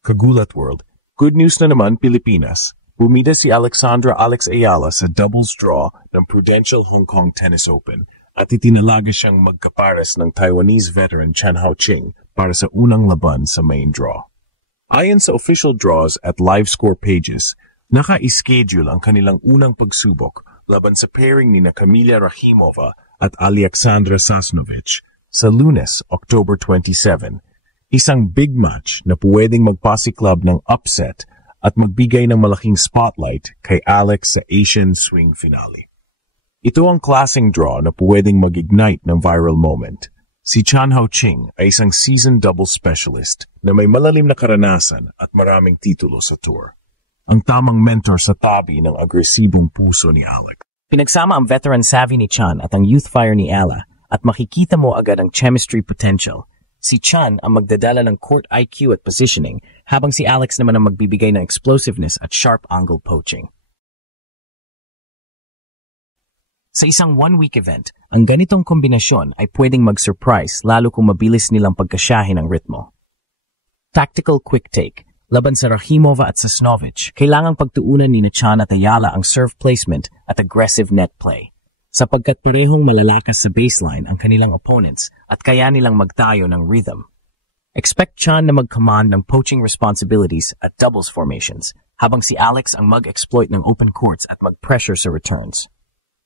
Kagulat World. Good news na naman, Pilipinas. Bumida si Alexandra Alex Ayala sa doubles draw ng Prudential Hong Kong Tennis Open at itinalaga siyang magkapares ng Taiwanese veteran Chen Haoqing para sa unang laban sa main draw. Ayon sa official draws at live score pages, naka-schedule ang kanilang unang pagsubok laban sa pairing ni Kamila Rakhimova at Alexandra Sasnovich sa Lunes, October 27. Isang big match na pwedeng magpasiklab ng upset at magbigay ng malaking spotlight kay Alex sa Asian Swing Finale. Ito ang klaseng draw na pwedeng mag-ignite ng viral moment. Si Chen Haoqing ay isang seasoned doubles specialist na may malalim na karanasan at maraming titulo sa tour. Ang tamang mentor sa tabi ng agresibong puso ni Alex. Pinagsama ang veteran savvy ni Chen at ang youth fire ni Ella at makikita mo agad ang chemistry potential. Si Chen ang magdadala ng court IQ at positioning, habang si Alex naman ang magbibigay ng explosiveness at sharp angle poaching. Sa isang one-week event, ang ganitong kombinasyon ay pwedeng mag-surprise lalo kung mabilis nilang pagkasyahin ang ritmo. Tactical quick take. Laban sa Rakhimova at Sasnovich, kailangang pagtuunan ni Chen at Ayala ang serve placement at aggressive net play. Sapagkat parehong malalakas sa baseline ang kanilang opponents at kaya nilang magtayo ng rhythm. Expect Chen na mag-command ng poaching responsibilities at doubles formations, habang si Alex ang mag-exploit ng open courts at mag-pressure sa returns.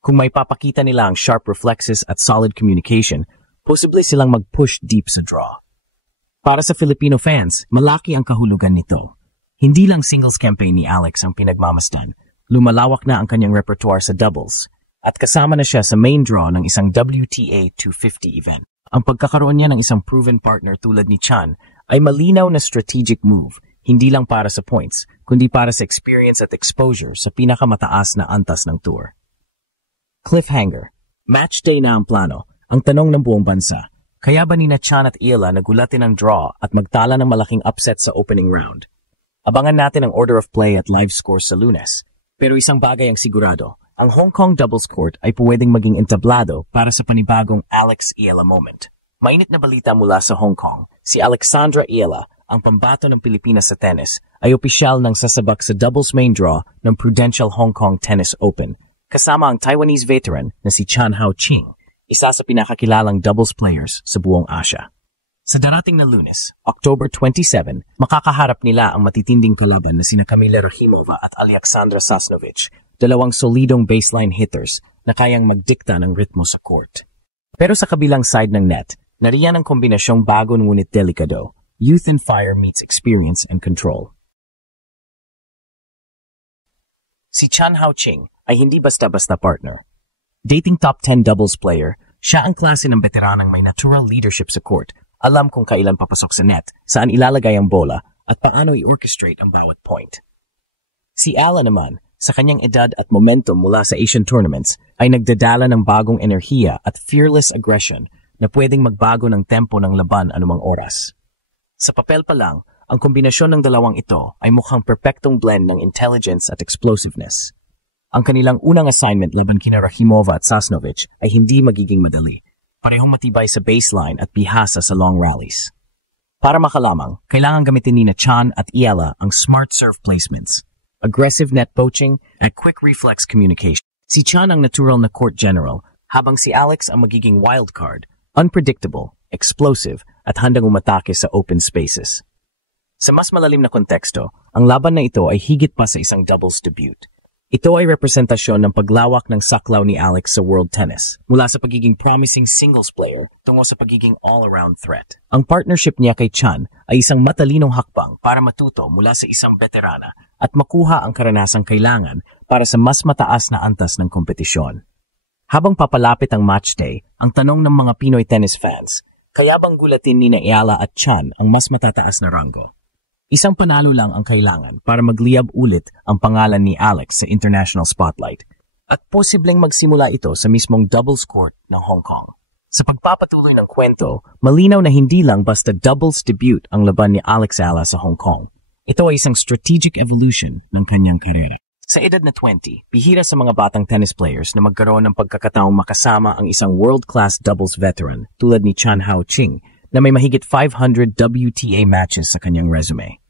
Kung may papakita nila ang sharp reflexes at solid communication, posible silang mag-push deep sa draw. Para sa Filipino fans, malaki ang kahulugan nito. Hindi lang singles campaign ni Alex ang pinagmamasdan, lumalawak na ang kanyang repertoire sa doubles, at kasama na siya sa main draw ng isang WTA 250 event. Ang pagkakaroon niya ng isang proven partner tulad ni Chen ay malinaw na strategic move, hindi lang para sa points, kundi para sa experience at exposure sa pinakamataas na antas ng tour. Cliffhanger. Match day na ang plano, ang tanong ng buong bansa. Kaya ba nina Chen at Ayala nagulatin ang draw at magtala ng malaking upset sa opening round? Abangan natin ang order of play at live score sa Lunes. Pero isang bagay ang sigurado, ang Hong Kong doubles court ay pwedeng maging entablado para sa panibagong Alex-Ayala moment. Mainit na balita mula sa Hong Kong, si Alexandra Ayala, ang pambato ng Pilipinas sa tennis, ay opisyal ng sasabak sa doubles main draw ng Prudential Hong Kong Tennis Open, kasama ang Taiwanese veteran na si Chen Haoqing, isa sa pinakakilalang doubles players sa buong Asia. Sa darating na Lunes, October 27, makakaharap nila ang matitinding kalaban na sina Kamila Rakhimova at Alexandra Sasnovich, dalawang solidong baseline hitters na kayang magdikta ng ritmo sa court. Pero sa kabilang side ng net, nariyan ang kombinasyong bago ngunit delikado, youth and fire meets experience and control. Si Chen Haoqing ay hindi basta-basta partner. Dating top 10 doubles player, siya ang klase ng veteranang may natural leadership sa court, alam kung kailan papasok sa net, saan ilalagay ang bola, at paano i-orchestrate ang bawat point. Si Ella naman, sa kanyang edad at momentum mula sa Asian tournaments, ay nagdadala ng bagong enerhiya at fearless aggression na pwedeng magbago ng tempo ng laban anumang oras. Sa papel pa lang, ang kombinasyon ng dalawang ito ay mukhang perpektong blend ng intelligence at explosiveness. Ang kanilang unang assignment laban kina Rakhimova at Sasnovich ay hindi magiging madali. Parehong matibay sa baseline at bihasa sa long rallies. Para makalamang, kailangan gamitin ni Chen at Ayala ang smart serve placements, aggressive net poaching, at quick reflex communication. Si Chen ang natural na court general, habang si Alex ang magiging wild card, unpredictable, explosive, at handang umatake sa open spaces. Sa mas malalim na konteksto, ang laban na ito ay higit pa sa isang doubles debut. Ito ay representasyon ng paglawak ng saklaw ni Alex sa world tennis, mula sa pagiging promising singles player tungo sa pagiging all-around threat. Ang partnership niya kay Chen ay isang matalinong hakbang para matuto mula sa isang veterana at makuha ang karanasang kailangan para sa mas mataas na antas ng kompetisyon. Habang papalapit ang match day, ang tanong ng mga Pinoy tennis fans, kaya bang gulatin ni Ayala at Chen ang mas matataas na ranggo? Isang panalo lang ang kailangan para magliyab ulit ang pangalan ni Alex sa international spotlight at posibleng magsimula ito sa mismong doubles court ng Hong Kong. Sa pagpapatuloy ng kwento, malinaw na hindi lang basta doubles debut ang laban ni Alex Ayala sa Hong Kong. Ito ay isang strategic evolution ng kanyang karera. Sa edad na 20, bihira sa mga batang tennis players na magkaroon ng pagkakataong makasama ang isang world-class doubles veteran tulad ni Chen Haoqing na may mahigit 500 WTA matches sa kanyang resume.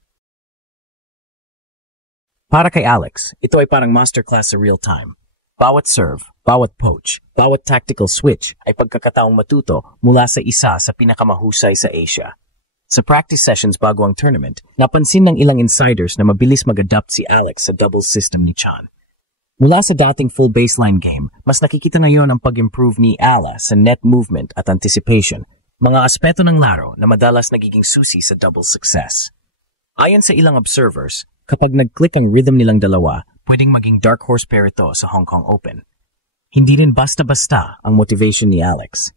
Para kay Alex, ito ay parang masterclass sa real time. Bawat serve, bawat poach, bawat tactical switch ay pagkakataong matuto mula sa isa sa pinakamahusay sa Asia. Sa practice sessions bago ang tournament, napansin ng ilang insiders na mabilis mag-adapt si Alex sa doubles system ni Chan. Mula sa dating full baseline game, mas nakikita ngayon ang pag-improve ni Ala sa net movement at anticipation, mga aspeto ng laro na madalas nagiging susi sa doubles success. Ayon sa ilang observers, kapag nag-click ang rhythm nilang dalawa, pwedeng maging dark horse pair ito sa Hong Kong Open. Hindi rin basta-basta ang motivation ni Alex.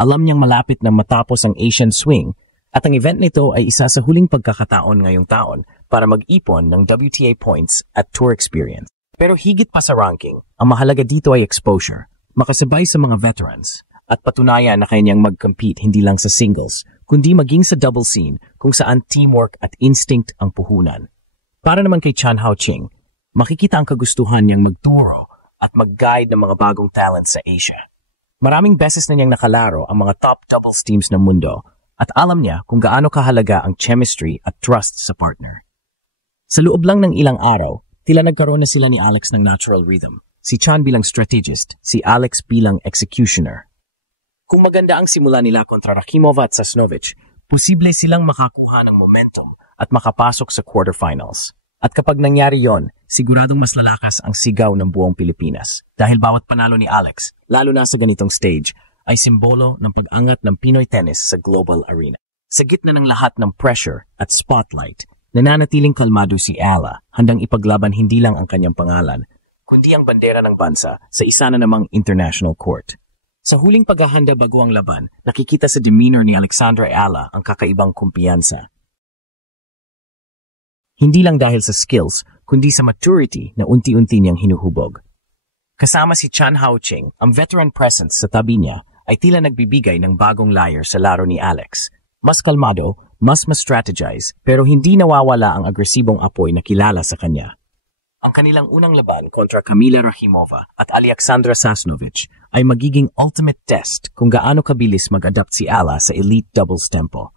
Alam niyang malapit na matapos ang Asian Swing at ang event nito ay isa sa huling pagkakataon ngayong taon para mag-ipon ng WTA points at tour experience. Pero higit pa sa ranking, ang mahalaga dito ay exposure, makasabay sa mga veterans, at patunayan na kanyang mag-compete hindi lang sa singles, kundi maging sa double scene kung saan teamwork at instinct ang puhunan. Para naman kay Chan Hao-ching, makikita ang kagustuhan niyang magturo at mag-guide ng mga bagong talent sa Asia. Maraming beses na niyang nakalaro ang mga top doubles teams ng mundo at alam niya kung gaano kahalaga ang chemistry at trust sa partner. Sa loob lang ng ilang araw, tila nagkaroon na sila ni Alex ng natural rhythm. Si Chan bilang strategist, si Alex bilang executioner. Kung maganda ang simula nila kontra Rakhimova at Sasnovich, posible silang makakuha ng momentum at makapasok sa quarterfinals. At kapag nangyari yon, siguradong mas lalakas ang sigaw ng buong Pilipinas. Dahil bawat panalo ni Alex, lalo na sa ganitong stage, ay simbolo ng pag-angat ng Pinoy tennis sa global arena. Sa gitna ng lahat ng pressure at spotlight, nananatiling kalmado si Ala, handang ipaglaban hindi lang ang kanyang pangalan, kundi ang bandera ng bansa sa isa na namang international court. Sa huling paghahanda bago ang laban, nakikita sa demeanor ni Alexandra Ala ang kakaibang kumpiyansa. Hindi lang dahil sa skills, kundi sa maturity na unti-unti niyang hinuhubog. Kasama si Chan Hao-ching, ang veteran presence sa tabi niya ay tila nagbibigay ng bagong layer sa laro ni Alex. Mas kalmado, mas strategize, pero hindi nawawala ang agresibong apoy na kilala sa kanya. Ang kanilang unang laban kontra Kamila Rakhimova at Alexandra Sasnovich ay magiging ultimate test kung gaano kabilis mag-adapt si Ala sa elite doubles tempo.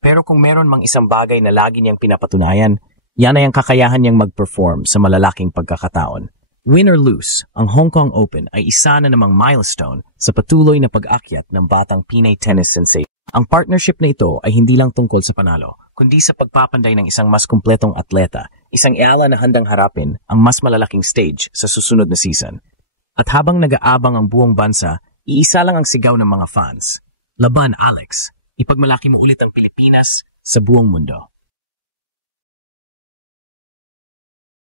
Pero kung meron mang isang bagay na lagi niyang pinapatunayan, yan ay ang kakayahan niyang mag-perform sa malalaking pagkakataon. Win or lose, ang Hong Kong Open ay isa na namang milestone sa patuloy na pag-akyat ng batang Pinay tennis sensation. Ang partnership na ito ay hindi lang tungkol sa panalo, kundi sa pagpapanday ng isang mas kumpletong atleta, isang Ala na handang harapin ang mas malalaking stage sa susunod na season. At habang nag-aabang ang buong bansa, iisa lang ang sigaw ng mga fans. Laban, Alex. Ipagmalaki mo ulit ang Pilipinas sa buong mundo.